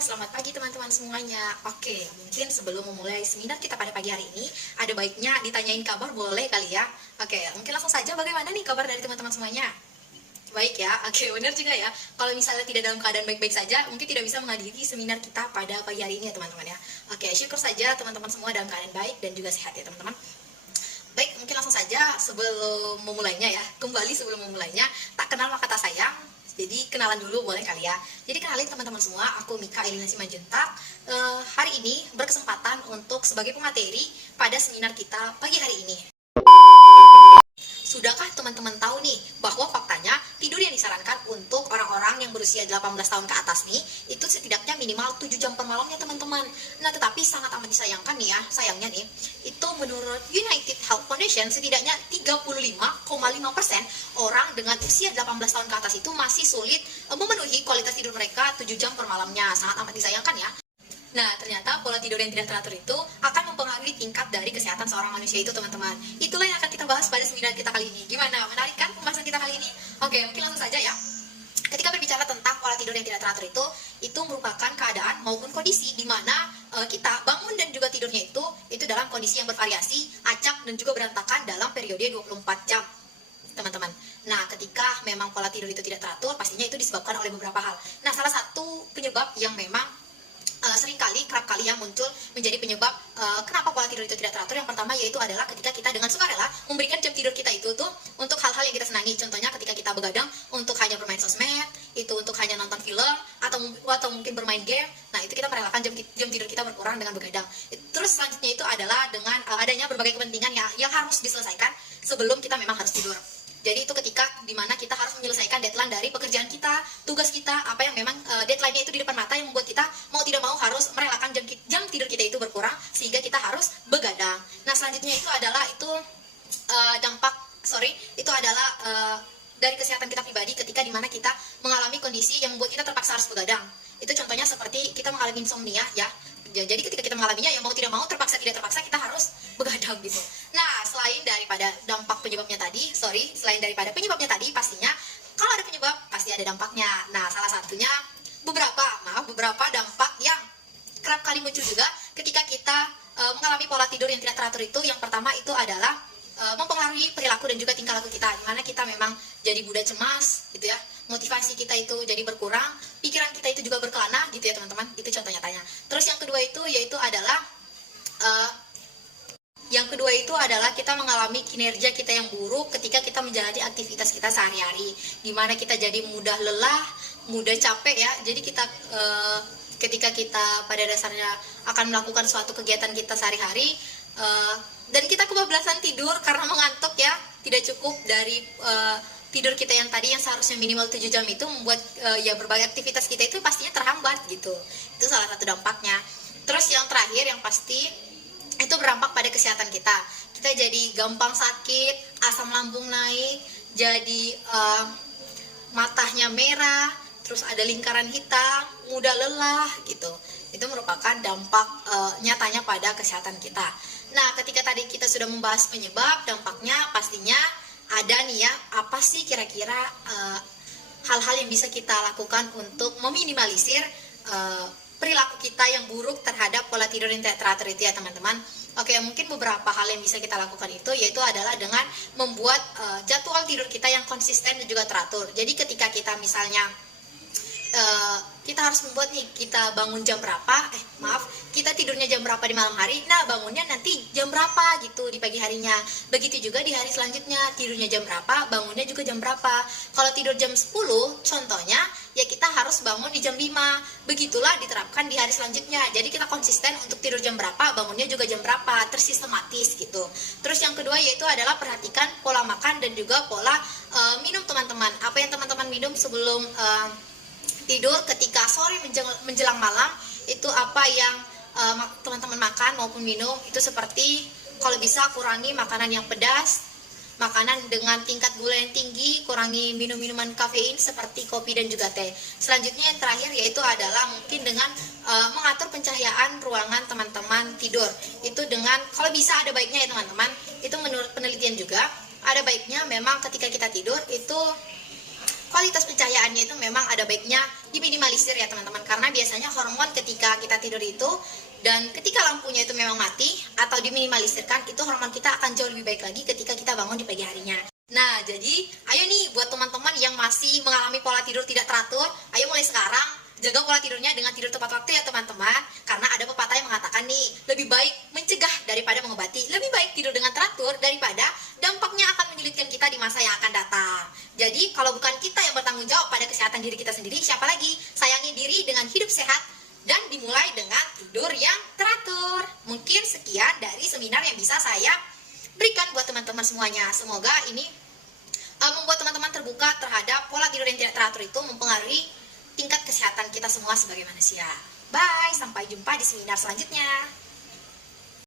selamat pagi teman-teman semuanya. Oke, mungkin sebelum memulai seminar kita pada pagi hari ini, ada baiknya ditanyain kabar, boleh kali ya? Oke, mungkin langsung saja, bagaimana nih kabar dari teman-teman semuanya? Baik ya, oke, benar juga ya. Kalau misalnya tidak dalam keadaan baik-baik saja, mungkin tidak bisa menghadiri seminar kita pada pagi hari ini ya teman-teman ya. Oke, syukur saja teman-teman semua dalam keadaan baik dan juga sehat ya teman-teman. Baik, mungkin langsung saja sebelum memulainya ya. Kembali sebelum memulainya, tak kenal maka tak sayang. Jadi kenalan dulu boleh kali ya. Jadi kenalin teman-teman semua, aku Mika Elina Simanjuntak. Hari ini berkesempatan untuk sebagai pemateri pada seminar kita pagi hari ini. Sudahkah teman-teman tahu nih bahwa faktanya tidur yang disarankan untuk orang-orang yang berusia 18 tahun ke atas nih itu setidaknya minimal 7 jam per malam ya teman-teman. Nah tetapi sangat amat disayangkan nih ya, sayangnya nih itu menurut United Health Foundation setidaknya 35,5% orang dengan usia 18 tahun ke atas itu masih sulit memenuhi kualitas tidur mereka 7 jam per malamnya. Sangat amat disayangkan ya. Nah, ternyata pola tidur yang tidak teratur itu akan mempengaruhi tingkat dari kesehatan seorang manusia itu, teman-teman. Itulah yang akan kita bahas pada seminar kita kali ini. Gimana? Menarik kan pembahasan kita kali ini? Oke, mungkin langsung saja ya. Ketika berbicara tentang pola tidur yang tidak teratur itu merupakan keadaan maupun kondisi di mana kita bangun dan juga tidurnya itu dalam kondisi yang bervariasi, acak dan juga berantakan dalam periode 24 jam. Teman-teman. Nah, ketika memang pola tidur itu tidak teratur, pastinya itu disebabkan oleh beberapa hal. Nah, salah satu penyebab yang memang kerap kali yang muncul menjadi penyebab kenapa pola tidur itu tidak teratur. Yang pertama yaitu adalah ketika kita dengan sukarela memberikan jam tidur kita itu tuh untuk hal-hal yang kita senangi. Contohnya ketika kita begadang untuk hanya bermain sosmed, itu untuk hanya nonton film atau mungkin bermain game. Nah, itu kita merelakan jam tidur kita berkurang dengan begadang. Terus selanjutnya itu adalah dengan adanya berbagai kepentingan yang harus diselesaikan sebelum kita memang harus tidur. Jadi itu ketika dimana kita harus menyelesaikan deadline dari pekerjaan kita, tugas kita, apa yang memang deadline-nya itu di depan mata yang membuat kita mau tidak mau harus merelakan jam tidur kita itu berkurang sehingga kita harus begadang. Nah, selanjutnya itu adalah dari kesehatan kita pribadi ketika dimana kita mengalami kondisi yang membuat kita terpaksa harus begadang. Itu contohnya seperti kita mengalami insomnia ya. Jadi ketika kita mengalaminya, yang mau tidak mau, terpaksa tidak terpaksa, kita harus begadang gitu. Nah, selain daripada penyebabnya tadi, pastinya kalau ada penyebab pasti ada dampaknya. Nah, salah satunya beberapa dampak yang kerap kali muncul juga ketika kita mengalami pola tidur yang tidak teratur itu. Yang pertama itu adalah mempengaruhi perilaku dan juga tingkah laku kita, dimana kita memang jadi mudah cemas gitu ya, motivasi kita itu jadi berkurang, pikiran kita itu juga berkelana gitu ya teman-teman. Itu contoh nyatanya. Terus yang kedua itu adalah kita mengalami kinerja kita yang buruk ketika kita menjalani aktivitas kita sehari-hari, dimana kita jadi mudah lelah, mudah capek ya. Jadi kita ketika kita pada dasarnya akan melakukan suatu kegiatan kita sehari-hari dan kita kebablasan tidur karena mengantuk ya, tidak cukup dari tidur kita yang tadi yang seharusnya minimal 7 jam itu membuat ya berbagai aktivitas kita itu pastinya terhambat gitu. Itu salah satu dampaknya. Terus yang terakhir yang pasti itu berdampak pada kesehatan kita. Kita jadi gampang sakit, asam lambung naik, jadi matanya merah, terus ada lingkaran hitam, mudah lelah gitu. Itu merupakan dampak nyatanya pada kesehatan kita. Nah, ketika tadi kita sudah membahas penyebab, dampaknya pastinya ada nih ya, apa sih kira-kira hal-hal yang bisa kita lakukan untuk meminimalisir perilaku kita yang buruk terhadap pola tidur yang tidak teratur itu ya teman-teman. Oke, mungkin beberapa hal yang bisa kita lakukan itu yaitu adalah dengan membuat jadwal tidur kita yang konsisten dan juga teratur. Jadi ketika kita misalnya kita harus membuat nih, kita bangun jam berapa, kita tidurnya jam berapa di malam hari, nah bangunnya nanti jam berapa gitu di pagi harinya. Begitu juga di hari selanjutnya, tidurnya jam berapa, bangunnya juga jam berapa. Kalau tidur jam 10 contohnya, ya kita harus bangun di jam 5. Begitulah diterapkan di hari selanjutnya. Jadi kita konsisten untuk tidur jam berapa, bangunnya juga jam berapa, tersistematis gitu. Terus yang kedua yaitu adalah perhatikan pola makan dan juga pola minum teman-teman. Apa yang teman-teman minum sebelum tidur, ketika sore menjelang malam, itu apa yang teman-teman makan maupun minum. Itu seperti kalau bisa kurangi makanan yang pedas, makanan dengan tingkat gula yang tinggi, kurangi minum-minuman kafein seperti kopi dan juga teh. Selanjutnya yang terakhir yaitu adalah mungkin dengan mengatur pencahayaan ruangan teman-teman tidur. Itu dengan, kalau bisa ada baiknya ya teman-teman, itu menurut penelitian juga, ada baiknya memang ketika kita tidur itu kualitas pencahayaannya itu memang ada baiknya diminimalisir ya teman-teman, karena biasanya hormon ketika kita tidur itu dan ketika lampunya itu memang mati atau diminimalisirkan, itu hormon kita akan jauh lebih baik lagi ketika kita bangun di pagi harinya. Nah, jadi ayo nih buat teman-teman yang masih mengalami pola tidur tidak teratur, ayo mulai sekarang jaga pola tidurnya dengan tidur tepat waktu ya teman-teman. Karena ada pepatah yang mengatakan nih, lebih baik mencegah daripada mengobati. Lebih baik tidur dengan teratur daripada dampaknya akan menyulitkan kita di masa yang akan datang. Jadi kalau bukan kita yang bertanggung jawab pada kesehatan diri kita sendiri, siapa lagi? Sayangi diri dengan hidup sehat dan dimulai dengan tidur yang teratur. Mungkin sekian dari seminar yang bisa saya berikan buat teman-teman semuanya. Semoga ini membuat teman-teman terbuka terhadap pola tidur yang tidak teratur itu mempengaruhi tingkat kesehatan kita semua sebagai manusia. Bye, sampai jumpa di seminar selanjutnya.